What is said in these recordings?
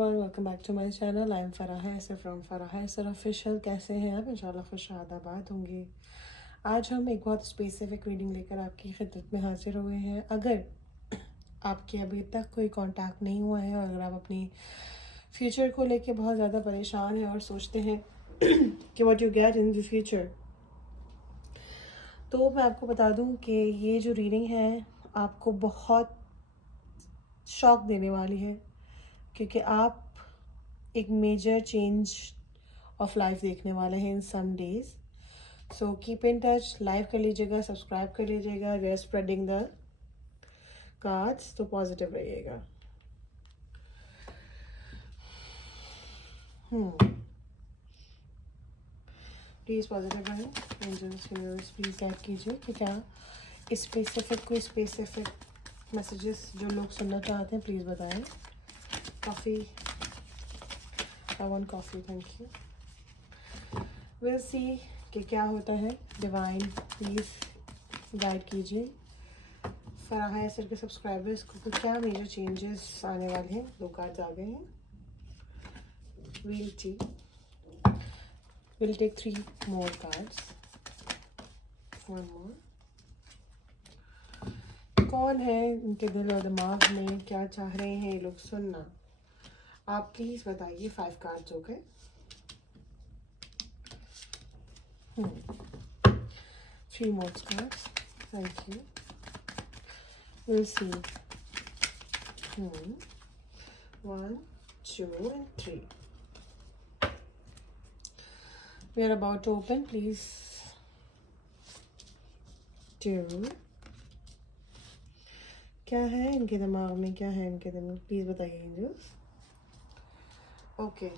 Everyone, welcome back to my channel. I am Farah हैसर from Farah हैसर official. कैसे हैं आप? इंशाल्लाह खुशआबाद होंगे। आज हम एक बहुत स्पेसिफिक रीडिंग लेकर आपकी खिदमत में हाजिर हुए हैं। अगर आपके अभी तक कोई कांटेक्ट नहीं हुआ है और अगर आप अपनी फ्यूचर को लेके बहुत ज़्यादा परेशान हैं और सोचते हैं कि what you get in the future, तो मैं आपको बता दूं कि ये जो रीडिंग है आपको बहुत शॉक देने वाली है, क्योंकि आप एक मेजर चेंज ऑफ लाइफ देखने वाले हैं in some days. So keep in touch, live कर लीजिएगा, सब्सक्राइब कर लीजिएगा। We are spreading the cards, तो पॉजिटिव रहिएगा। प्लीज़ पॉजिटिव रहें। एंजल्स यूनिवर्स प्लीज़ गाइड कीजिए कि क्या कोई स्पेसिफिक मैसेजेस जो लोग सुनना चाहते हैं, प्लीज़ बताएं। Coffee, I want coffee, thank you. Will see कि क्या होता है। डिवाइन प्लीज़ गाइड कीजिए फराह हैसर के सब्सक्राइबर्स को क्या मेजर चेंजेस आने वाले हैं। 2 कार्ड्स आ गए हैं। विल टेक 3 मोर कार्ड्स, 1 मोर। कौन है उनके दिल और दिमाग में, क्या चाह रहे हैं ये लोग सुनना, आप प्लीज़ बताइए। 5 कार्ड्स हो गए। 3 more cards, thank you. We'll see. 1, 2 and 3. We are about to open, please. 2. क्या है इनके दिमाग में, क्या है इनके दिमाग, प्लीज़ बताइए एंजल्स। ओके,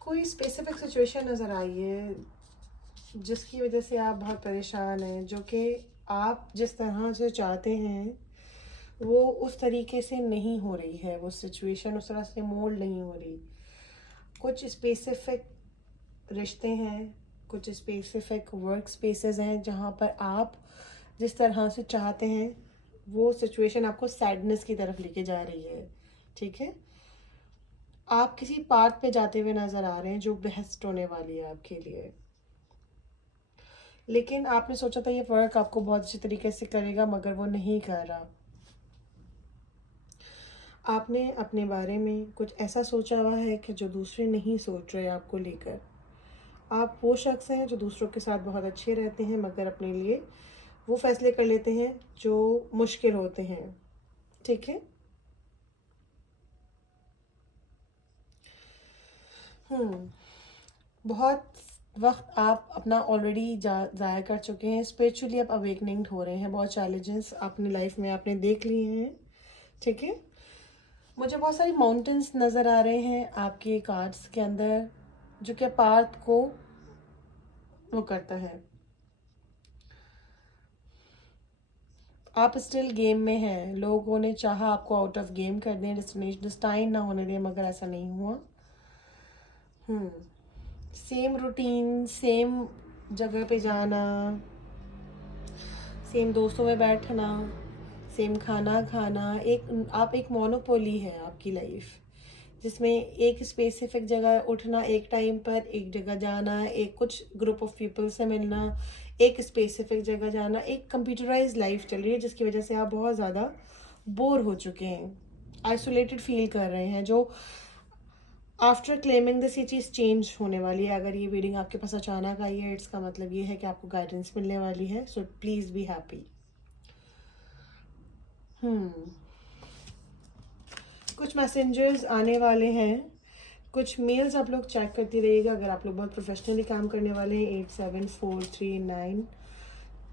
कोई स्पेसिफिक सिचुएशन नज़र आई है जिसकी वजह से आप बहुत परेशान हैं, जो कि आप जिस तरह से चाहते हैं वो उस तरीके से नहीं हो रही है। वो सिचुएशन उस तरह से मोल्ड नहीं हो रही। कुछ स्पेसिफिक रिश्ते हैं, कुछ स्पेसिफिक वर्क स्पेसेस हैं जहाँ पर आप जिस तरह से चाहते हैं वो सिचुएशन आपको सैडनेस की तरफ लेके जा रही है। ठीक है, आप किसी पार्ट पे जाते हुए नज़र आ रहे हैं जो बेस्ट होने वाली है आपके लिए, लेकिन आपने सोचा था ये वर्क आपको बहुत अच्छी तरीके से करेगा, मगर वो नहीं कर रहा। आपने अपने बारे में कुछ ऐसा सोचा हुआ है कि जो दूसरे नहीं सोच रहे आपको लेकर। आप वो शख्स हैं जो दूसरों के साथ बहुत अच्छे रहते हैं, मगर अपने लिए वो फैसले कर लेते हैं जो मुश्किल होते हैं। ठीक है, बहुत वक्त आप अपना ऑलरेडी ज़ाया कर चुके हैं। स्पिरिचुअली आप अवेकनिंग हो रहे हैं। बहुत चैलेंजेस अपनी लाइफ में आपने देख लिए हैं। ठीक है, मुझे बहुत सारी माउंटेन्स नज़र आ रहे हैं आपके कार्ड्स के अंदर, जो कि पाथ को वो करता है। आप स्टिल गेम में हैं। लोगों ने चाहा आपको आउट ऑफ गेम कर दें, डिस्टाइन ना होने दें, मगर ऐसा नहीं हुआ। सेम रूटीन, सेम जगह पे जाना, सेम दोस्तों में बैठना, सेम खाना खाना। आप एक मोनोपोली है आपकी लाइफ, जिसमें एक स्पेसिफिक जगह उठना, एक टाइम पर एक जगह जाना, एक कुछ ग्रुप ऑफ पीपल से मिलना, एक स्पेसिफिक जगह जाना। एक कंप्यूटराइज लाइफ चल रही है जिसकी वजह से आप बहुत ज़्यादा बोर हो चुके हैं, आइसोलेटेड फील कर रहे हैं, जो आफ्टर क्लेमिंग दिस ये चीज़ चेंज होने वाली है। अगर ये रीडिंग आपके पास अचानक आई है, इसका मतलब ये है कि आपको गाइडेंस मिलने वाली है। So please be happy. कुछ मैसेंजर्स आने वाले हैं, कुछ मेल्स आप लोग चेक करते रहिएगा। अगर आप लोग बहुत प्रोफेशनली काम करने वाले हैं, 87439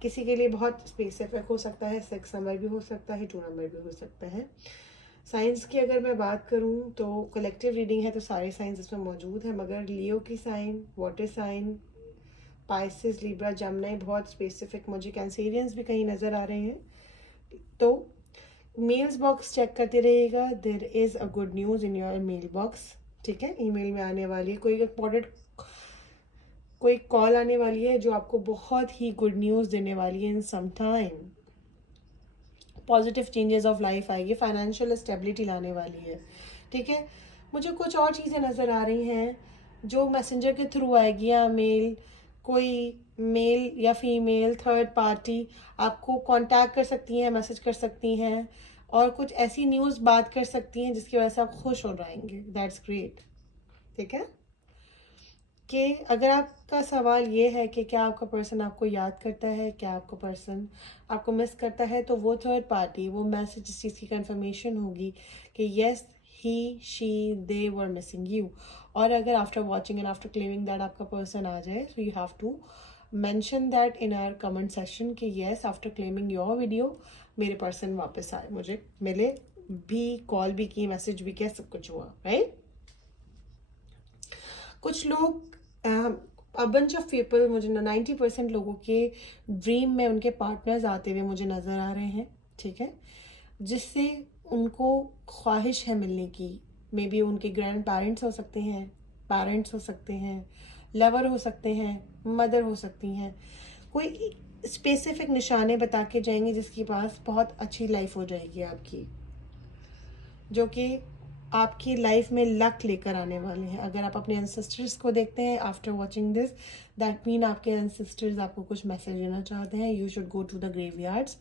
किसी के लिए बहुत स्पेसिफिक हो सकता है। 6 नंबर भी हो सकता है, 2 नंबर भी हो सकता है। साइंस की अगर मैं बात करूं तो कलेक्टिव रीडिंग है, तो सारे साइंस इसमें मौजूद है, मगर लियो की sign, water sign, Pisces, Libra, Gemini बहुत स्पेसिफिक, मुझे कैंसेरियंस भी कहीं नज़र आ रहे हैं। तो मेल्स बॉक्स चेक करते रहिएगा। There is a good news in your mail box. ठीक है, ईमेल में आने वाली है कोई इम्पोर्टेंट, कोई कॉल आने वाली है जो आपको बहुत ही गुड न्यूज़ देने वाली है in some time. Positive changes of life आएगी, फाइनेंशियल स्टेबिलिटी लाने वाली है। ठीक है, मुझे कुछ और चीज़ें नज़र आ रही हैं जो मैसेंजर के थ्रू आएगी, या मेल, कोई मेल या फीमेल थर्ड पार्टी आपको कांटेक्ट कर सकती हैं, मैसेज कर सकती हैं, और कुछ ऐसी न्यूज़ बात कर सकती हैं जिसकी वजह से आप खुश हो जाएंगे। That's great. ठीक है, कि अगर आपका सवाल ये है कि क्या आपका पर्सन आपको याद करता है, क्या आपका पर्सन आपको मिस करता है, तो वो थर्ड पार्टी वो मैसेज इस चीज़ की कंफर्मेशन होगी कि yes he she they were missing you. और अगर after watching and after claiming that आपका पर्सन आ जाए, so you have to mention that in our comment session कि yes after claiming your video मेरे पर्सन वापस आए, मुझे मिले भी, कॉल भी की, मैसेज भी किया, सब कुछ हुआ। राइट, कुछ लोग अ बंच ऑफ पीपल, मुझे 90% लोगों के ड्रीम में उनके पार्टनर्स आते हुए मुझे नज़र आ रहे हैं। ठीक है, जिससे उनको ख्वाहिश है मिलने की। मे बी उनके ग्रैंड पेरेंट्स हो सकते हैं, पेरेंट्स हो सकते हैं, लवर हो सकते हैं, मदर हो सकती हैं। कोई स्पेसिफिक निशाने बता के जाएंगे जिसके पास बहुत अच्छी लाइफ हो जाएगी आपकी, जो कि आपकी लाइफ में लक लेकर आने वाले हैं। अगर आप अपने एंसेस्टर्स को देखते हैं after watching this, that mean आपके एंसेस्टर्स आपको कुछ मैसेज देना चाहते हैं। You should go to the graveyards,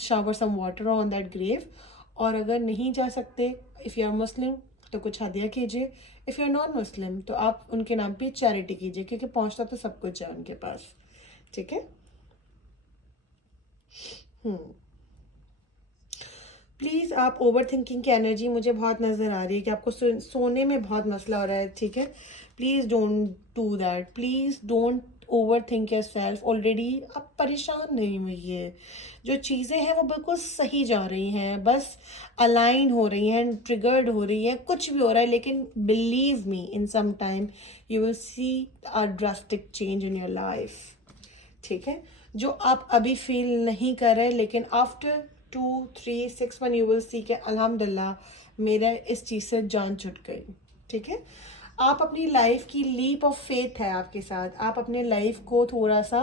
shower some water on that grave. और अगर नहीं जा सकते, इफ़ यू आर मुस्लिम तो कुछ हदिया कीजिए, if you are non Muslim तो आप उनके नाम पे चैरिटी कीजिए, क्योंकि पहुंचता तो सब कुछ है उनके पास। ठीक है, प्लीज़ आप ओवर थिंकिंग की एनर्जी मुझे बहुत नज़र आ रही है कि आपको सोने में बहुत मसला हो रहा है। ठीक है, please don't do that, please don't over think your self. Already आप परेशान नहीं हुई, जो चीज़ें हैं वो बिल्कुल सही जा रही हैं, बस अलाइन हो रही हैं, ट्रिगर्ड हो रही हैं, कुछ भी हो रहा है, लेकिन believe me in some time you will see a drastic change in your life. ठीक है, जो आप अभी फील नहीं कर रहे, लेकिन आफ्टर 2 3 6 1 यू विल सी के अल्हम्दुलिल्लाह मेरा इस चीज़ से जान छुट गई। ठीक है, आप अपनी लाइफ की लीप ऑफ फेथ है आपके साथ, आप अपने लाइफ को थोड़ा सा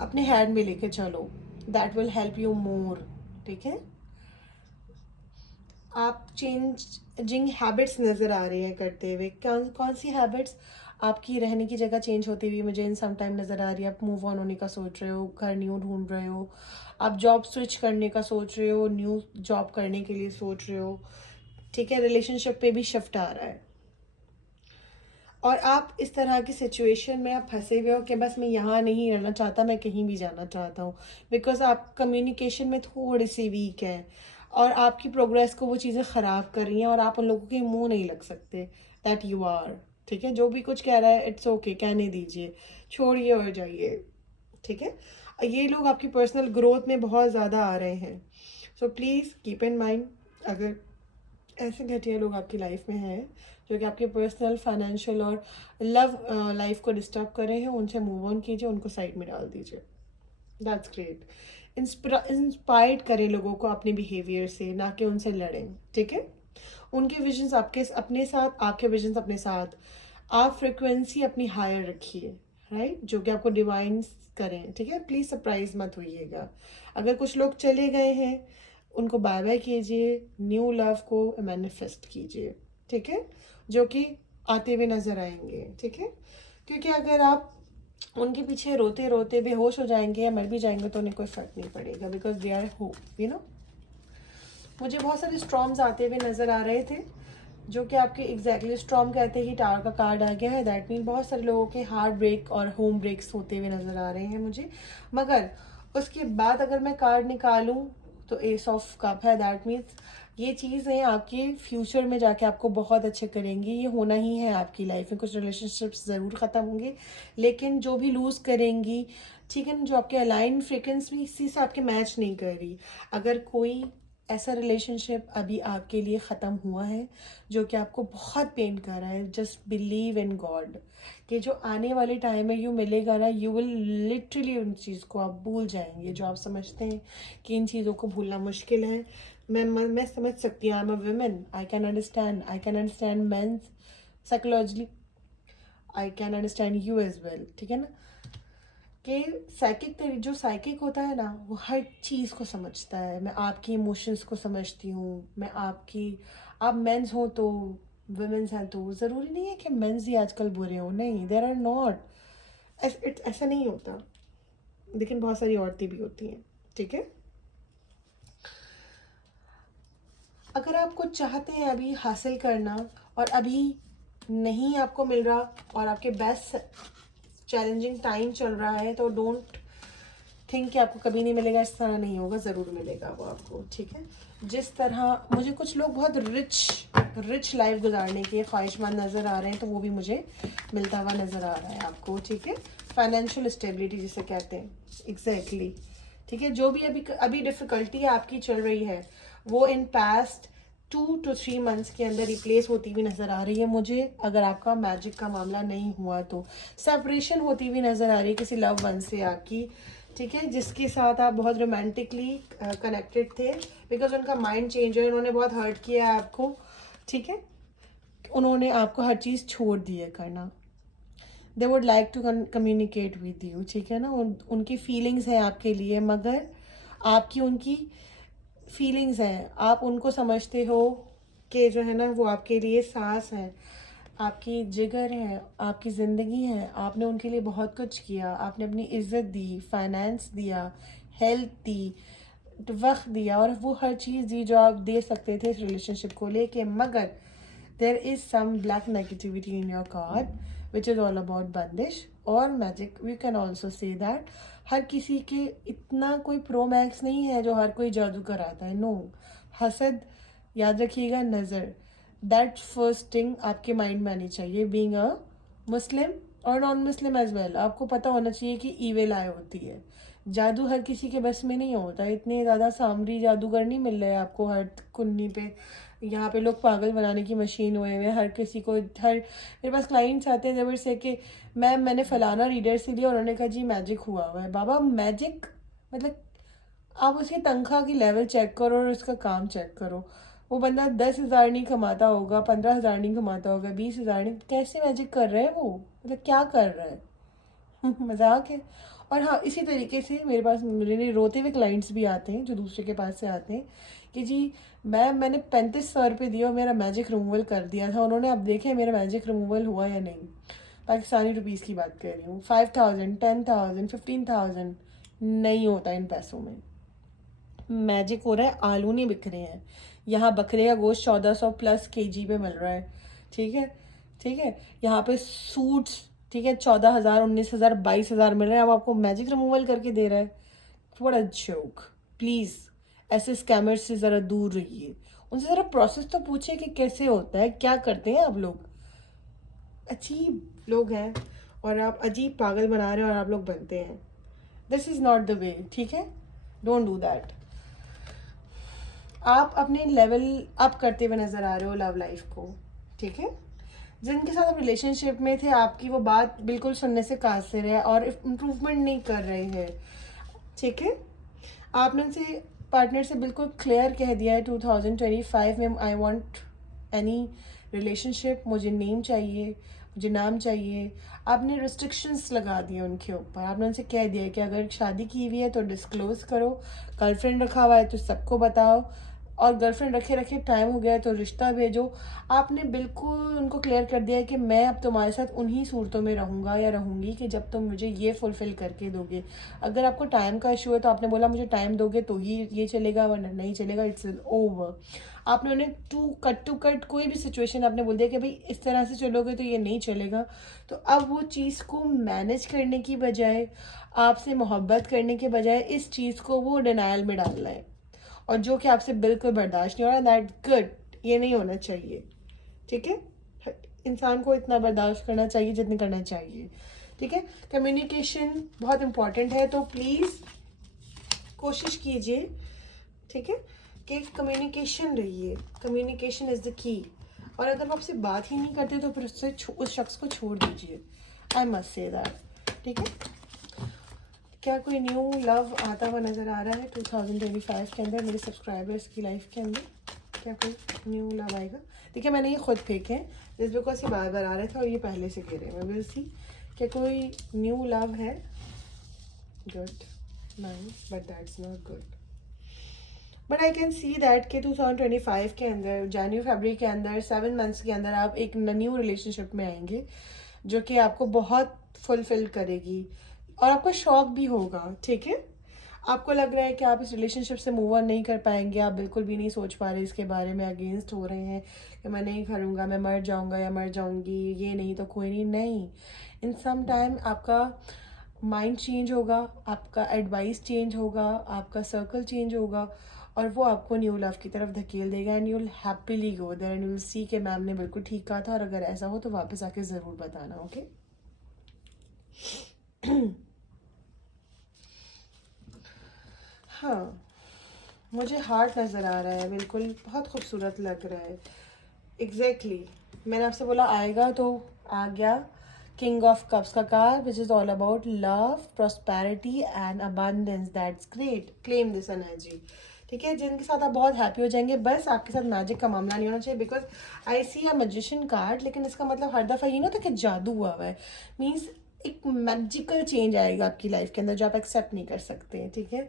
अपने हैंड में लेके चलो, that will help you more. ठीक है, आप चेंजिंग हैबिट्स नज़र आ रही हैं करते हुए। कौन कौन सी हैबिट्स? आपकी रहने की जगह चेंज होती हुई मुझे इन सम टाइम नज़र आ रही है। आप मूव ऑन होने का सोच रहे हो, घर न्यू ढूंढ रहे हो, आप जॉब स्विच करने का सोच रहे हो, न्यू जॉब करने के लिए सोच रहे हो। ठीक है, रिलेशनशिप पे भी शिफ्ट आ रहा है, और आप इस तरह की सिचुएशन में आप फंसे हुए हो कि बस मैं यहाँ नहीं रहना चाहता, मैं कहीं भी जाना चाहता हूँ, बिकॉज आप कम्युनिकेशन में थोड़ी सी वीक है, और आपकी प्रोग्रेस को वो चीज़ें ख़राब कर रही हैं, और आप उन लोगों के मुंह नहीं लग सकते दैट यू आर। ठीक है, जो भी कुछ कह रहा है इट्स ओके, कहने दीजिए, छोड़िए और जाइए। ठीक है, ये लोग आपकी पर्सनल ग्रोथ में बहुत ज़्यादा आ रहे हैं, so please keep in mind, अगर ऐसे घटिया लोग आपकी लाइफ में हैं जो कि आपके पर्सनल, फाइनेंशियल और लव लाइफ को डिस्टर्ब कर रहे हैं, उनसे मूव ऑन कीजिए, उनको साइड में डाल दीजिए। That's great. इंस्पायर्ड करें लोगों को अपने बिहेवियर से, ना कि उनसे लड़ें। ठीक है, उनके विजन्स आपके अपने साथ, आपके विजन्स अपने साथ। आप फ्रिक्वेंसी अपनी हायर रखिए, राइट, जो कि आपको डिवाइन करें। ठीक है, प्लीज़ सरप्राइज मत होइएगा। अगर कुछ लोग चले गए हैं, उनको बाय बाय कीजिए, न्यू लव को मैनिफेस्ट कीजिए। ठीक है, जो कि आते हुए नज़र आएंगे। ठीक है, क्योंकि अगर आप उनके पीछे रोते रोते बेहोश हो जाएंगे या मर भी जाएंगे तो उन्हें कोई फ़र्क नहीं पड़ेगा, because they are hope, you know. मुझे बहुत सारे स्टॉर्म्स आते हुए नज़र आ रहे थे, जो कि आपके एग्जैक्टली स्टॉर्म कहते ही टावर का कार्ड आ गया है। दैट मीन बहुत सारे लोगों के हार्ट ब्रेक और होम ब्रेक्स होते हुए नज़र आ रहे हैं मुझे। मगर उसके बाद अगर मैं कार्ड निकालूं तो एस ऑफ कप है। दैट मीन्स ये चीज़ें आपके फ्यूचर में जाके आपको बहुत अच्छे करेंगी, ये होना ही है आपकी लाइफ में। कुछ रिलेशनशिप्स ज़रूर ख़त्म होंगे, लेकिन जो भी लूज़ करेंगी, ठीक है, जो आपके अलाइन फ्रिक्वेंसी से आपके मैच नहीं कर रही, अगर कोई ऐसा रिलेशनशिप अभी आपके लिए ख़त्म हुआ है जो कि आपको बहुत पेन कर रहा है, जस्ट बिलीव इन गॉड कि जो आने वाले टाइम में यू मिलेगा ना, यू विल लिटरली उन चीज़ को आप भूल जाएंगे जो आप समझते हैं कि इन चीज़ों को भूलना मुश्किल है। मैं समझ सकती हूँ, I am a women, I can understand men's psychologically, I can understand you as well. ठीक है ना, कि जो साइकिक होता है ना, वो हर चीज़ को समझता है। मैं आपकी इमोशंस को समझती हूँ, मैं आप मेंस हो तो वुमेन्स हैं, तो ज़रूरी नहीं है कि मेंस ही आजकल बुरे हो, नहीं, देयर आर नॉट, ऐसा नहीं होता, लेकिन बहुत सारी औरतें भी होती हैं, ठीक है। अगर आप कुछ चाहते हैं अभी हासिल करना और अभी नहीं आपको मिल रहा और आपके बेस्ट चैलेंजिंग टाइम चल रहा है, तो डोंट थिंक कि आपको कभी नहीं मिलेगा, इस तरह नहीं होगा, ज़रूर मिलेगा वो आपको, ठीक है। जिस तरह मुझे कुछ लोग बहुत रिच लाइफ गुजारने के ख्वाहिशमंद नज़र आ रहे हैं, तो वो भी मुझे मिलता हुआ नज़र आ रहा है आपको, ठीक है। फाइनेंशियल स्टेबिलिटी जिसे कहते हैं, एग्जैक्टली, ठीक है। जो भी अभी डिफ़िकल्टी आपकी चल रही है, वो इन पास्ट 2 to 3 मंथ्स के अंदर रिप्लेस होती हुई नज़र आ रही है मुझे। अगर आपका मैजिक का मामला नहीं हुआ तो सेपरेशन होती हुई नज़र आ रही है किसी लव वन से आपकी, ठीक है, जिसके साथ आप बहुत रोमांटिकली कनेक्टेड थे, बिकॉज उनका माइंड चेंज है, उन्होंने बहुत हर्ट किया है आपको, ठीक है। उन्होंने आपको हर चीज़ छोड़ दी है करना। They would like to communicate with you, ठीक है ना। उनकी फीलिंग्स हैं आपके लिए, मगर आपकी उनकी फीलिंग्स हैं, आप उनको समझते हो कि जो है ना वो आपके लिए सांस है, आपकी जिगर है, आपकी ज़िंदगी है। आपने उनके लिए बहुत कुछ किया, आपने अपनी इज़्ज़त दी, फाइनेंस दिया, हेल्थ दी, वक्त दिया, और वो हर चीज़ दी जो आप दे सकते थे इस रिलेशनशिप को लेके। मगर there is some black negativity in your card which is all about बंदिश और magic, we can also say that. हर किसी के इतना कोई प्रो मैक्स नहीं है जो हर कोई जादू कराता है, नो। हसद, याद रखिएगा, नज़र, दैट फर्स्ट थिंग आपके माइंड में आनी चाहिए। बीइंग अ मुस्लिम और नॉन मुस्लिम एज वेल, आपको पता होना चाहिए कि ईविल आई होती है। जादू हर किसी के बस में नहीं होता, इतने ज़्यादा सामरी जादूगर नहीं मिल रहे आपको हर कुन्नी पे। यहाँ पे लोग पागल बनाने की मशीन हुए हुए, हर किसी को, मेरे पास क्लाइंट्स आते हैं जबर से कि मैम मैंने फ़लाना रीडर से लिया, उन्होंने कहा जी मैजिक हुआ हुआ है। बाबा मैजिक मतलब आप उसकी तनख्वाह की लेवल चेक करो और उसका काम चेक करो। वो बंदा 10,000 नहीं कमाता होगा, 15,000 नहीं कमाता होगा, 20,000 नहीं, कैसे मैजिक कर रहा है वो, मतलब क्या कर रहा है? मजाक है। और हाँ, इसी तरीके से मेरे पास मेरे रोते हुए क्लाइंट्स भी आते हैं जो दूसरे के पास से आते हैं कि जी मैंने 3500 रुपये दिए और मेरा मैजिक रिमूवल कर दिया था, उन्होंने, अब देखें मेरा मैजिक रिमूवल हुआ या नहीं। पाकिस्तानी रुपीज़ की बात कर रही हूँ। 5,000, 10,000, 15,000 नहीं होता इन पैसों में। मैजिक हो रहा है, आलू नहीं बिक रहे हैं यहाँ, बकरे का गोश्त 1400 प्लस केजी पे मिल रहा है, ठीक है, ठीक है। यहाँ पे सूट्स, ठीक है, 14,000, 19,000, 22,000 मिल रहे हैं, अब आपको मैजिक रिमूवल करके दे रहा है। What a joke. प्लीज़ ऐसे स्कैमर्स से ज़रा दूर रहिए, उनसे ज़रा प्रोसेस तो पूछिए कि कैसे होता है, क्या करते हैं आप लोग। अजीब लोग हैं और आप अजीब पागल बना रहे हो और आप लोग बनते हैं। This is not the way, ठीक है, डोंट डू दैट। आप अपने लेवल अप करते हुए नज़र आ रहे हो लव लाइफ को, ठीक है। जिनके साथ आप रिलेशनशिप में थे, आपकी वो बात बिल्कुल सुनने से कासिर है और इम्प्रूवमेंट नहीं कर रहे हैं, ठीक है। आपने उनसे, पार्टनर से बिल्कुल क्लियर कह दिया है 2025 में आई वॉन्ट एनी रिलेशनशिप, मुझे नेम चाहिए, मुझे नाम चाहिए। आपने रिस्ट्रिक्शंस लगा दिए उनके ऊपर, आपने उनसे कह दिया कि अगर शादी की हुई है तो डिस्क्लोज़ करो, गर्लफ्रेंड रखा हुआ है तो सबको बताओ, और गर्लफ्रेंड रखे रखे टाइम हो गया है तो रिश्ता भेजो। आपने बिल्कुल उनको क्लियर कर दिया है कि मैं अब तुम्हारे साथ उन्हीं सूरतों में रहूँगा या रहूँगी कि जब तुम मुझे ये फुलफ़िल करके दोगे। अगर आपको टाइम का इशू है तो आपने बोला मुझे टाइम दोगे तो ही ये चलेगा, वरना नहीं चलेगा, इट्स ओवर। आपने उन्हें कट टू कट कोई भी सिचुएशन आपने बोल दिया कि भाई इस तरह से चलोगे तो ये नहीं चलेगा। तो अब वो चीज़ को मैनेज करने की बजाय, आपसे मोहब्बत करने के बजाय, इस चीज़ को वो डिनायल में डाल रहे हैं, और जो कि आपसे बिल्कुल बर्दाश्त नहीं हो रहा। दैट गुड, ये नहीं होना चाहिए, ठीक है। इंसान को इतना बर्दाश्त करना चाहिए जितने करना चाहिए, ठीक है। कम्युनिकेशन बहुत इंपॉर्टेंट है, तो प्लीज़ कोशिश कीजिए, ठीक है, कि कम्युनिकेशन रहिए। Communication is the key. और अगर वो आपसे बात ही नहीं करते तो फिर उस शख्स को छोड़ दीजिए। आई मस्ट से दैट, ठीक है। क्या कोई न्यू लव आता हुआ नज़र आ रहा है 2025 के अंदर मेरे सब्सक्राइबर्स की लाइफ के अंदर? क्या कोई न्यू लव आएगा? देखिए मैंने ये खुद फेंके हैं जिस बिकॉज ये बार बार आ रहे थे और ये पहले से कह रहे हैं, मैं विल सी क्या कोई न्यू लव है good, nice, but that's not good. But I can see that कि 2025 के अंदर, जनवरी फरवरी के अंदर, 7 मंथ्स के अंदर आप एक न्यू रिलेशनशिप में आएंगे जो कि आपको बहुत फुलफिल करेगी और आपका शौक भी होगा, ठीक है। आपको लग रहा है कि आप इस रिलेशनशिप से मूव ऑन नहीं कर पाएंगे, आप बिल्कुल भी नहीं सोच पा रहे इसके बारे में, अगेंस्ट हो रहे हैं कि मैं नहीं करूँगा, मैं मर जाऊँगा या मर जाऊँगी, ये नहीं तो कोई नहीं। नहीं, इन सम टाइम आपका माइंड चेंज होगा, आपका एडवाइस चेंज होगा, आपका सर्कल चेंज होगा और वो आपको न्यू लव की तरफ धकेल देगा and you will happily go there and you will see कि मैम ने बिल्कुल ठीक कहा था और अगर ऐसा हो तो वापस आके ज़रूर बताना, ओके। हाँ, मुझे हार्ट नज़र आ रहा है, बिल्कुल बहुत खूबसूरत लग रहा है। एग्जैक्टली मैंने आपसे बोला आएगा तो आ गया। किंग ऑफ कप्स का card which is all about love, prosperity and abundance. That's great, claim this energy, ठीक है। जिनके साथ आप बहुत हैप्पी हो जाएंगे, बस आपके साथ मैजिक का मामला नहीं होना चाहिए, because I see a magician card, लेकिन इसका मतलब हर दफ़ा ये ना होता कि जादू हुआ हुआ है। मीन्स एक मैजिकल चेंज आएगा आपकी लाइफ के अंदर जो आप एक्सेप्ट नहीं कर सकते हैं, ठीक है।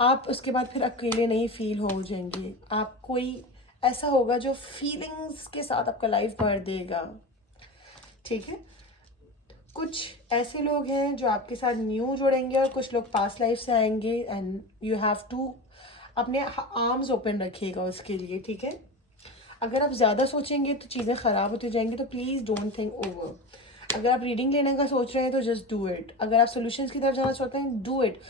आप उसके बाद फिर अकेले नहीं फील हो जाएंगे, आप कोई ऐसा होगा जो फीलिंग्स के साथ आपका लाइफ भर देगा, ठीक है। कुछ ऐसे लोग हैं जो आपके साथ न्यू जुड़ेंगे और कुछ लोग पास्ट लाइफ से आएंगे एंड यू हैव टू अपने आर्म्स ओपन रखिएगा उसके लिए, ठीक है। अगर आप ज़्यादा सोचेंगे तो चीज़ें ख़राब होती जाएंगी, तो प्लीज़ डोंट थिंक ओवर। अगर आप रीडिंग लेने का सोच रहे हैं तो जस्ट डू इट। अगर आप सॉल्यूशंस की तरफ जाना चाहते हैं, डू इट।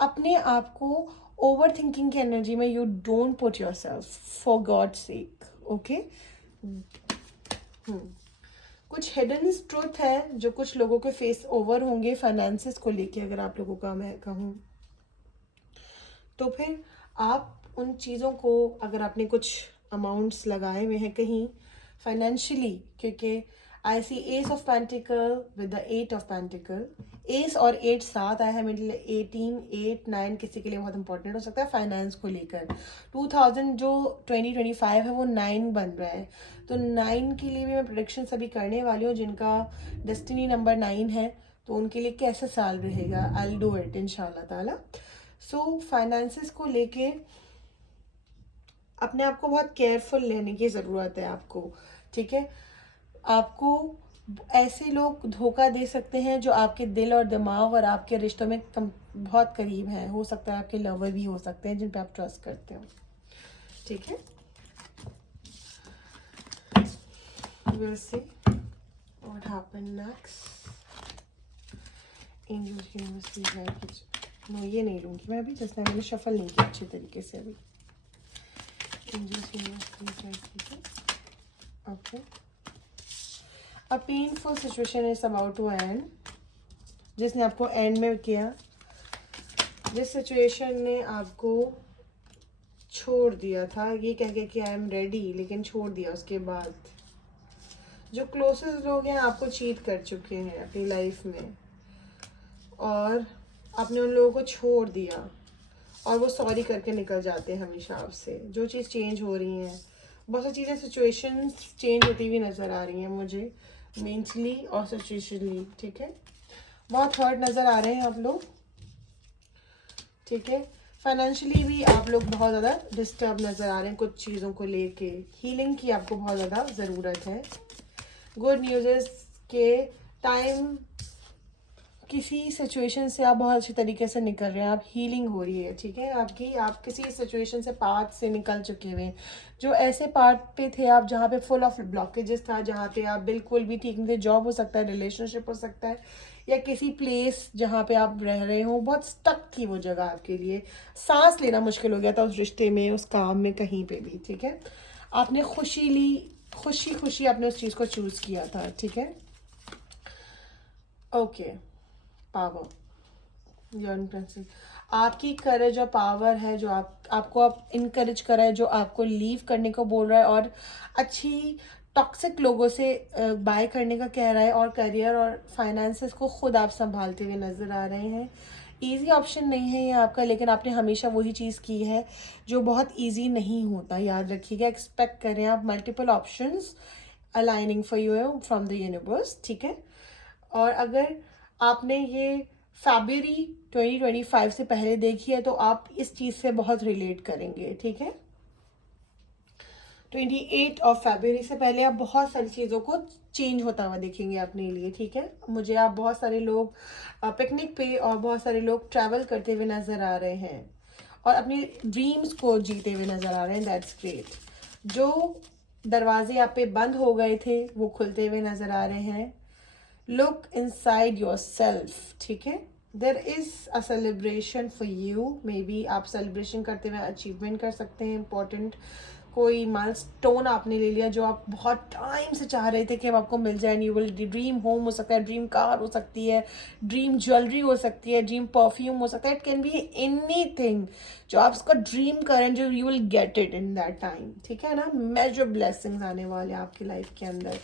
अपने आप को ओवर थिंकिंग की एनर्जी में you don't put your self, for God sake, okay. कुछ हिडन ट्रूथ है जो कुछ लोगों के फेस ओवर होंगे फाइनेंसेस को लेके, अगर आप लोगों का मैं कहूँ तो फिर आप उन चीज़ों को, अगर आपने कुछ अमाउंट्स लगाए हुए हैं कहीं फाइनेंशियली, क्योंकि I see ace of pentacle with the 8 of pentacle, ace और 8 साथ आया है, मिडिल 18, 8, 9 किसी के लिए बहुत इंपॉर्टेंट हो सकता है फाइनेंस को लेकर। 2000 जो 2025 है वो 9 बन रहा है, तो 9 के लिए भी मैं प्रोडिक्शन अभी करने वाली हूँ। जिनका डेस्टिनी नंबर 9 है तो उनके लिए कैसा साल रहेगा, आई डू इट इंशाल्लाह ताला। सो फाइनेंसेस को लेके अपने आप को बहुत केयरफुल रहने की ज़रूरत है आपको, ठीक है। आपको ऐसे लोग धोखा दे सकते हैं जो आपके दिल और दिमाग और आपके रिश्तों में बहुत करीब हैं, हो सकता है आपके लवर भी हो सकते हैं जिन पे आप ट्रस्ट करते हो, ठीक है। we'll see what happen next. Angels university है कुछ, नो ये नहीं लूँगी मैं अभी, जैसे मैंने शफल नहीं किया अच्छे तरीके से अभी। एंजल्स यूनिवर्सिटी है, ठीक है, okay. A painful situation is about to end, जिसने आपको एंड में किया, जिस सिचुएशन ने आपको छोड़ दिया था ये कह के कि आई एम रेडी, लेकिन छोड़ दिया। उसके बाद जो क्लोजेस्ट लोग हैं आपको चीट कर चुके हैं अपनी लाइफ में और आपने उन लोगों को छोड़ दिया और वो सॉरी करके निकल जाते हैं हमेशा आपसे। जो चीज़ चेंज हो रही हैं, बहुत सी चीज़ें, सिचुएशंस चेंज होती हुई नज़र आ रही हैं मुझे, मेंटली और सिचुएशनली, ठीक है। बहुत हर्ट नज़र आ रहे हैं आप लोग, ठीक है। फाइनेंशियली भी आप लोग बहुत ज़्यादा डिस्टर्ब नज़र आ रहे हैं कुछ चीज़ों को लेके। हीलिंग की आपको बहुत ज़्यादा ज़रूरत है। गुड न्यूज़ इज़ के टाइम किसी सिचुएशन से आप बहुत अच्छी तरीके से निकल रहे हैं, आप हीलिंग हो रही है, ठीक है आपकी। आप किसी सिचुएशन से पार्ट से निकल चुके हुए हैं, जो ऐसे पार्ट पे थे आप जहाँ पे फुल ऑफ ब्लॉकेजेस था, जहाँ पे आप बिल्कुल भी ठीक नहीं थे। जॉब हो सकता है, रिलेशनशिप हो सकता है, या किसी प्लेस जहाँ पे आप रह रहे हो बहुत स्टक थी वो जगह आपके लिए, सांस लेना मुश्किल हो गया था उस रिश्ते में, उस काम में, कहीं पे भी, ठीक है। आपने खुशी ली, खुशी खुशी आपने उस चीज़ को चूज़ किया था, ठीक है, ओके। पावर, योर इनफ्लुएंसिंग, आपकी करेज और पावर है जो आपको आप इनकरेज कर रहा है, जो आपको लीव करने को बोल रहा है और अच्छी टॉक्सिक लोगों से बाय करने का कह रहा है, और करियर और फाइनेंसेस को खुद आप संभालते हुए नज़र आ रहे हैं। इजी ऑप्शन नहीं है ये आपका, लेकिन आपने हमेशा वही चीज़ की है जो बहुत इजी नहीं होता, याद रखिएगा। एक्सपेक्ट करें आप multiple options aligning for you from the universe, ठीक है। और अगर आपने ये फरवरी 2025 से पहले देखिए तो आप इस चीज़ से बहुत रिलेट करेंगे, ठीक है। 28 ऑफ फरवरी से पहले आप बहुत सारी चीज़ों को चेंज होता हुआ देखेंगे अपने लिए, ठीक है। मुझे आप बहुत सारे लोग पिकनिक पे और बहुत सारे लोग ट्रैवल करते हुए नज़र आ रहे हैं और अपनी ड्रीम्स को जीते हुए नज़र आ रहे हैं। That's great. जो दरवाजे आप पे बंद हो गए थे वो खुलते हुए नज़र आ रहे हैं। लुक इनसाइड योर सेल्फ, ठीक है। There is a celebration for you. May be आप सेलिब्रेशन करते हुए अचीवमेंट कर सकते हैं, इंपॉर्टेंट कोई माइलस्टोन आपने ले लिया जो आप बहुत टाइम से चाह रहे थे कि अब आपको मिल जाए। यू विल, ड्रीम होम हो सकता है, ड्रीम कार हो सकती है, ड्रीम ज्वेलरी हो सकती है, ड्रीम परफ्यूम हो सकता है। इट कैन बी एनीथिंग जो आप उसका ड्रीम करें, जो you will get it in that time, ठीक है ना। मेजर ब्लेसिंग्स आने वाले आपकी लाइफ के अंदर।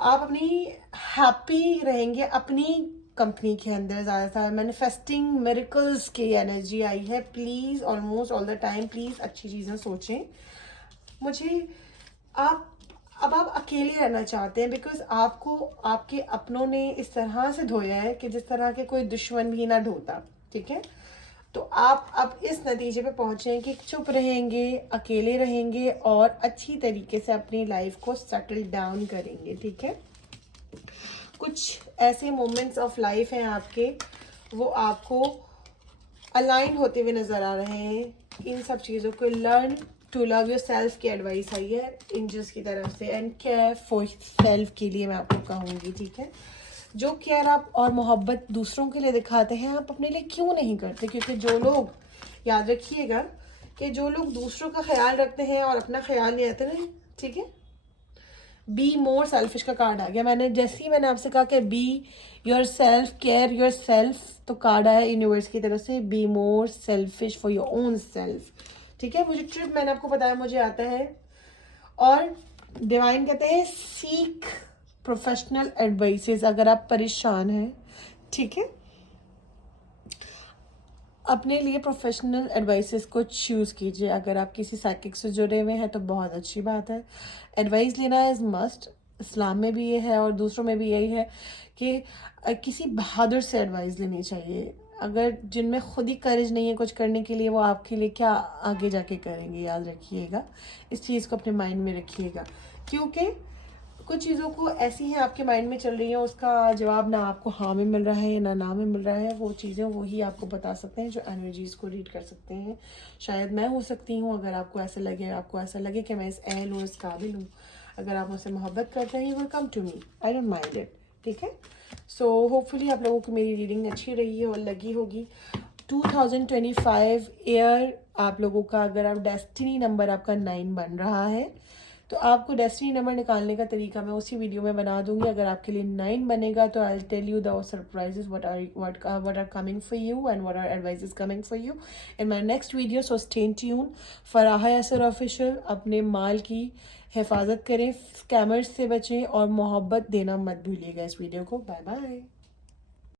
आप अपनी हैप्पी रहेंगे अपनी कंपनी के अंदर। ज़्यादातर मैनिफेस्टिंग मिरेकल्स की एनर्जी आई है। Please almost all the time please अच्छी चीज़ें सोचें। मुझे अब आप अकेले रहना चाहते हैं बिकॉज आपको आपके अपनों ने इस तरह से धोया है कि जिस तरह के कोई दुश्मन भी ना धोता, ठीक है। तो आप अब इस नतीजे पे पहुँचे हैं कि चुप रहेंगे, अकेले रहेंगे और अच्छी तरीके से अपनी लाइफ को सेटल डाउन करेंगे, ठीक है। कुछ ऐसे मोमेंट्स ऑफ लाइफ हैं आपके, वो आपको अलाइन होते हुए नज़र आ रहे हैं। इन सब चीज़ों को learn to love yourself की एडवाइस आई है एंजल्स की तरफ से। एंड केयर फॉर सेल्फ के लिए मैं आपको कहूँगी, ठीक है। जो केयर आप और मोहब्बत दूसरों के लिए दिखाते हैं, आप अपने लिए क्यों नहीं करते? क्योंकि जो लोग, याद रखिएगा कि जो लोग दूसरों का ख्याल रखते हैं और अपना ख्याल नहीं रखते ना, ठीक है। बी मोर सेल्फिश का कार्ड आ गया। मैंने आपसे कहा कि be your self, care your self, तो कार्ड आया यूनिवर्स की तरफ से be more selfish for your own self, ठीक है। मुझे ट्रिप मैंने आपको बताया मुझे आता है। और डिवाइन कहते हैं सीक प्रोफेशनल एडवाइसेस। अगर आप परेशान हैं, ठीक है, अपने लिए प्रोफेशनल एडवाइसेस को चूज़ कीजिए। अगर आप किसी साइकिक से जुड़े हुए हैं तो बहुत अच्छी बात है। एडवाइस लेना इज़ मस्ट। इस्लाम में भी ये है और दूसरों में भी यही है कि किसी बहादुर से एडवाइस लेनी चाहिए। अगर जिनमें खुद ही करेज नहीं है कुछ करने के लिए, वो आपके लिए क्या आगे जाके करेंगे। याद रखिएगा, इस चीज़ को अपने माइंड में रखिएगा, क्योंकि कुछ चीज़ों को ऐसी हैं आपके माइंड में चल रही हैं, उसका जवाब ना आपको हाँ में मिल रहा है ना में मिल रहा है। वो चीज़ें वही आपको बता सकते हैं जो एनर्जीज़ को रीड कर सकते हैं। शायद मैं हो सकती हूँ। अगर आपको ऐसा लगे कि मैं इस अहल हूँ, इस काबिल हूँ, अगर आप मुझसे मोहब्बत करते हैं, you will come to me, I don't mind it, ठीक है। सो होपफुली आप लोगों को मेरी रीडिंग अच्छी रही है और लगी होगी। 2025 ईयर आप लोगों का, अगर आप डेस्टिनी नंबर आपका 9 बन रहा है तो आपको डेस्टिनी नंबर निकालने का तरीका मैं उसी वीडियो में बना दूंगी। अगर आपके लिए 9 बनेगा तो I tell you the surprises what are coming for you and what are advices coming for you in my next video, so stay tuned। Farah Yasir official. अपने माल की हिफाजत करें, स्कैमर्स से बचें और मोहब्बत देना मत भूलिएगा। इस वीडियो को बाय बाय।